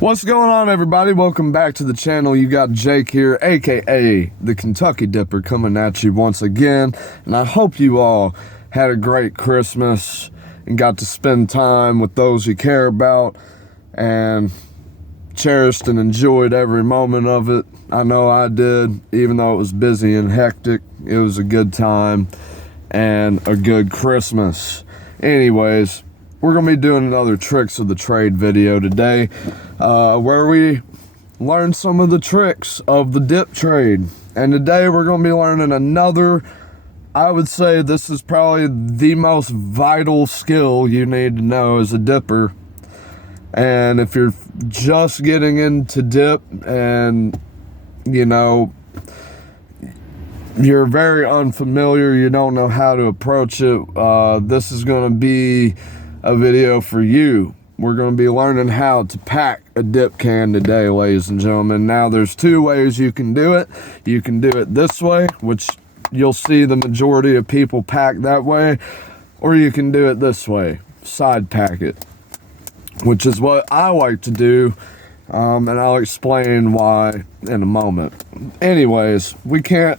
What's going on, everybody? Welcome back to the channel. You got Jake here, aka the Kentucky Dipper, coming at you once again. And I hope you all had a great Christmas and got to spend time with those you care about and cherished and enjoyed every moment of it. I know I did, even though it was busy and hectic. It was a good time and a good Christmas. Anyways, we're going to be doing another tricks of the trade video today, where we learn some of the tricks of the dip trade. And today we're going to be learning another, I would say this is probably the most vital skill you need to know as a dipper. And if you're just getting into dip and, you know, you're very unfamiliar, you don't know how to approach it, this is going to be a video for you. We're going to be learning how to pack a dip can today, ladies and gentlemen. Now, there's two ways you can do it. You can do it this way, which you'll see the majority of people pack that way, or you can do it this way, side pack it, which is what I like to do, and I'll explain why in a moment. Anyways, we can't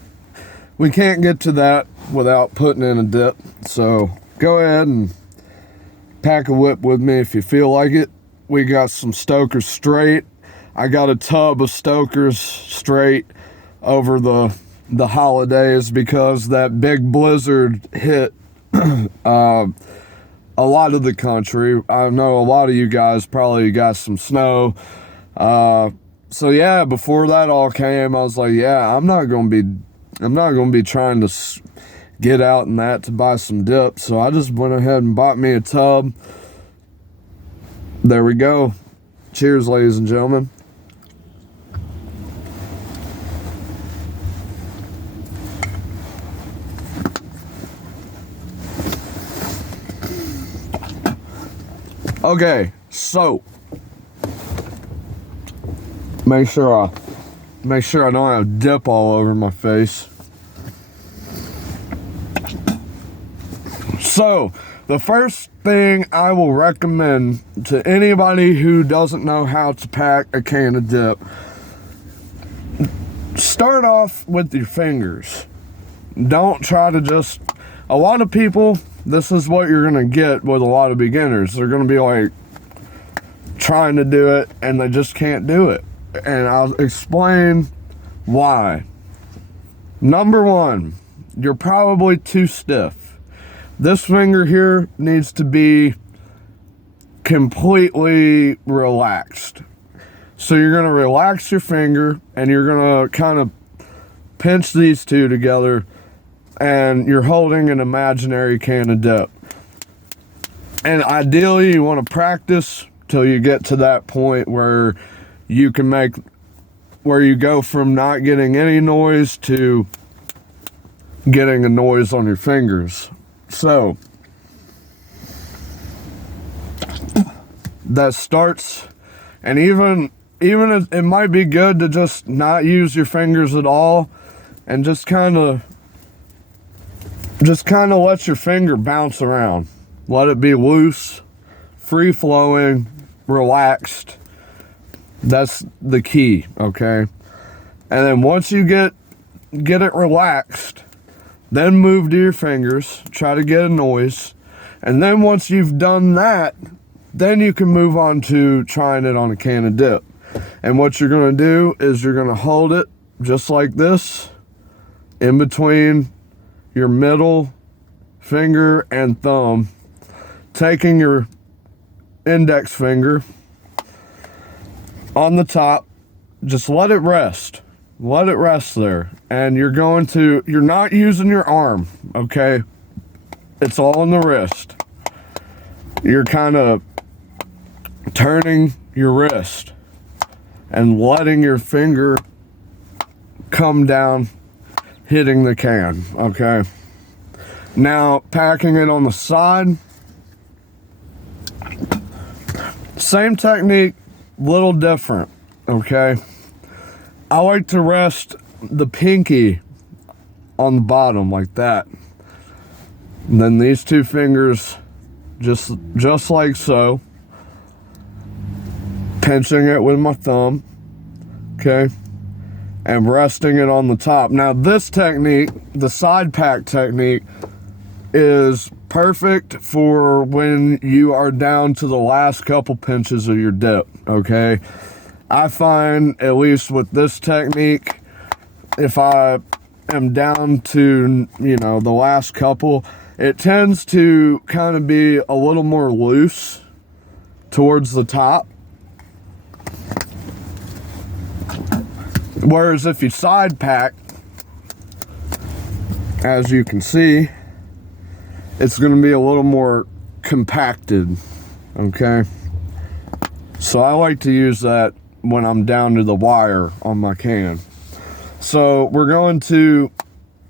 get to that without putting in a dip, so go ahead and pack a whip with me if you feel like it. We got some Stoker's Straight. I got a tub of Stoker's Straight over the holidays because that big blizzard hit a lot of the country. I know a lot of you guys probably got some snow. So yeah, before that all came, I was like, yeah, I'm not gonna be trying to get out in that to buy some dip. So I just went ahead and bought me a tub. There we go. Cheers, ladies and gentlemen. Okay, so make sure I don't have dip all over my face. So, the first thing I will recommend to anybody who doesn't know how to pack a can of dip, start off with your fingers. Don't try to just, a lot of people, this is what you're going to get with a lot of beginners. They're going to be like trying to do it and they just can't do it. And I'll explain why. Number one, you're probably too stiff. This finger here needs to be completely relaxed. So you're going to relax your finger and you're going to kind of pinch these two together and you're holding an imaginary can of dip. And ideally you want to practice till you get to that point where you go from not getting any noise to getting a noise on your fingers. So that starts, and even it might be good to just not use your fingers at all and just kind of let your finger bounce around. Let it be loose, free flowing, relaxed. That's the key, okay? And then once you get it relaxed, then move to your fingers, try to get a noise. And then once you've done that, then you can move on to trying it on a can of dip. And what you're going to do is you're going to hold it just like this in between your middle finger and thumb, taking your index finger on the top, just let it rest. Let it rest there. And you're not using your arm, okay? It's all in the wrist. You're kind of turning your wrist and letting your finger come down, hitting the can, okay? Now, packing it on the side, same technique, little different, okay? I like to rest the pinky on the bottom like that. And then these two fingers, just like so. pinching it with my thumb, okay, and resting it on the top. Now this technique, the side pack technique, is perfect for when you are down to the last couple pinches of your dip, okay? I find, at least with this technique, if I am down to, the last couple, it tends to kind of be a little more loose towards the top. Whereas if you side pack, as you can see, it's going to be a little more compacted, okay? So I like to use that when I'm down to the wire on my can. So we're going to,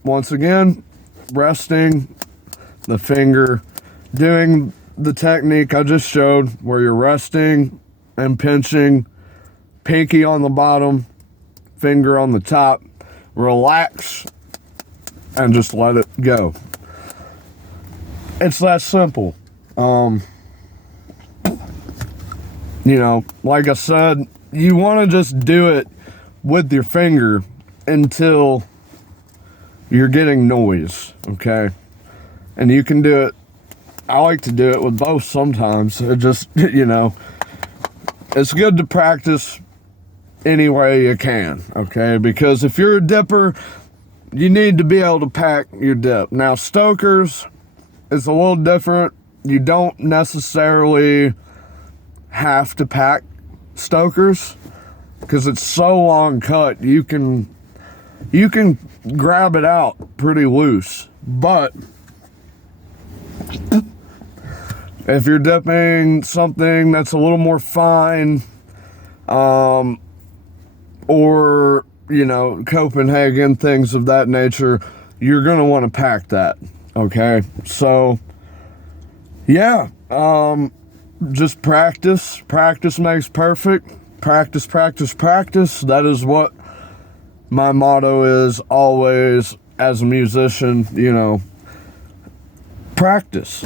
once again, resting the finger, doing the technique I just showed, where you're resting and pinching, pinky on the bottom, finger on the top, relax, and just let it go. It's that simple. Like I said, you want to just do it with your finger until you're getting noise, okay? And you can do it, I like to do it with both sometimes. It just, it's good to practice any way you can, okay? Because if you're a dipper, you need to be able to pack your dip. Now, stokers, it's a little different. You don't necessarily have to pack stokers because it's so long cut. You can grab it out pretty loose. But if you're dipping something that's a little more fine, or Copenhagen, things of that nature, you're gonna want to pack that. Okay, so yeah, just practice. Practice makes perfect. Practice, practice, practice. That is what my motto is always as a musician, practice,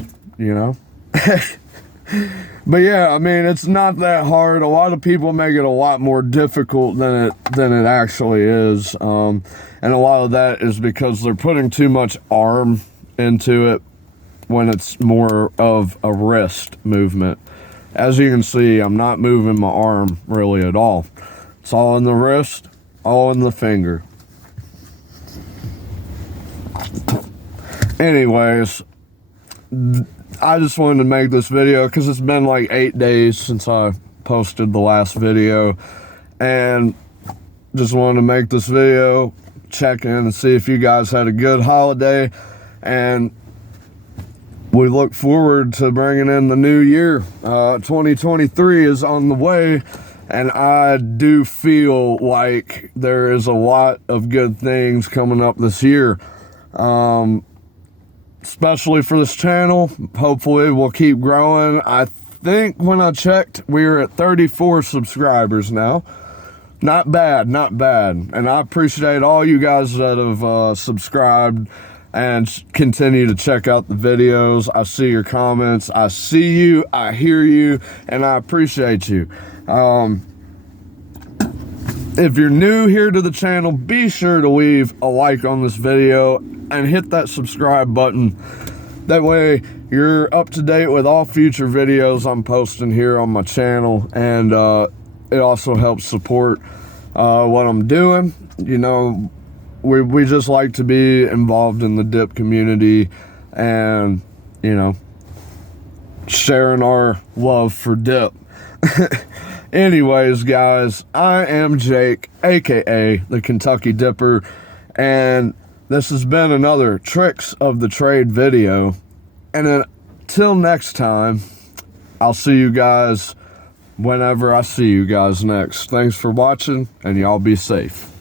But yeah, it's not that hard. A lot of people make it a lot more difficult than it actually is. And a lot of that is because they're putting too much arm into it when it's more of a wrist movement. As you can see, I'm not moving my arm really at all. It's all in the wrist, all in the finger. Anyways, I just wanted to make this video because it's been like 8 days since I posted the last video, and just wanted to make this video, check in and see if you guys had a good holiday, and we look forward to bringing in the new year. 2023 is on the way, and I do feel like there is a lot of good things coming up this year. Especially for this channel. Hopefully we'll keep growing. I think when I checked, we were at 34 subscribers now. Not bad, not bad. And I appreciate all you guys that have subscribed and continue to check out the videos. I see your comments. I see you, I hear you, and I appreciate you. If you're new here to the channel, be sure to leave a like on this video and hit that subscribe button. That way you're up to date with all future videos I'm posting here on my channel, and it also helps support what I'm doing. We just like to be involved in the dip community and, sharing our love for dip. Anyways, guys, I am Jake, aka the Kentucky Dipper, and this has been another Tricks of the Trade video. And until next time, I'll see you guys whenever I see you guys next. Thanks for watching, and y'all be safe.